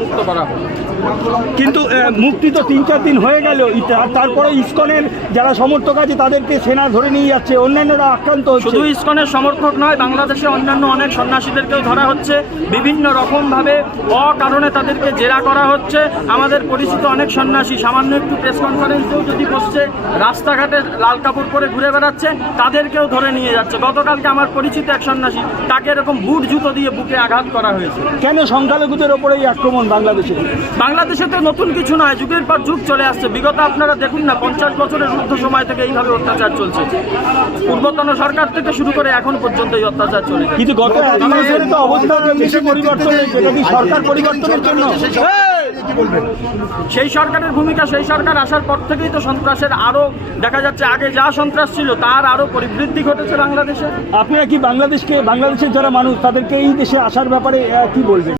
মুক্ত করা হোক। কিন্তু মুক্তি তো 3-4 দিন হয়ে গেল, তারপরে ইসকনের যারা সমর্থক আছে তাদেরকে সেনা ধরে নিয়ে যাচ্ছে, অন্যান্যরা আক্রান্ত হচ্ছে। শুধু ইসকনের সমর্থক নয়, বাংলাদেশে অন্যান্য অনেক সন্ন্যাসীদেরকেও ধরা হচ্ছে, বিভিন্ন রকমভাবে অকারণে তাদেরকে জেরা করা হচ্ছে। আমাদের পরিচিত অনেক সন্ন্যাসী সামান্য একটু প্রেস কনফারেন্সেও যদি বসছে, রাস্তাঘাটে লাল কাপড় পরে ঘুরে বেড়াচ্ছে, তাদেরকেও ধরে নিয়ে যাচ্ছে। গতকালকে আমার পরিচিত এক সন্ন্যাসী, তাকে এরকম বুট জুতো দিয়ে বুকে আঘাত করা হয়েছে। কেন সংখ্যালঘুদের ওপরে এই আক্রমণ বাংলাদেশে? বাংলাদেশে তো নতুন কিছু নয়, যুগের পর যুগ চলে আসছে। বিগত আপনারা দেখুন না, 50 বছরের যুদ্ধ সময় থেকে এইভাবে অত্যাচার চলছে। পূর্বতন সরকার থেকে শুরু করে এখন পর্যন্ত এই অত্যাচার চলে। কিন্তু গত 1 মাসের তো অবস্থা বেশি পরিবর্তন হয়েছে, এটা কি সরকার পরিবর্তনের জন্য? সেই সরকারের ভূমিকা, সেই সরকার আসার পর থেকেই তো সন্ত্রাসের আরো দেখা যাচ্ছে, আগে যা সন্ত্রাস ছিল তার আরো পরিবৃদ্ধি ঘটেছে বাংলাদেশে। আপনারা কি বাংলাদেশের যারা মানুষ তাদেরকে এই দেশে আসার ব্যাপারে কি বলবেন?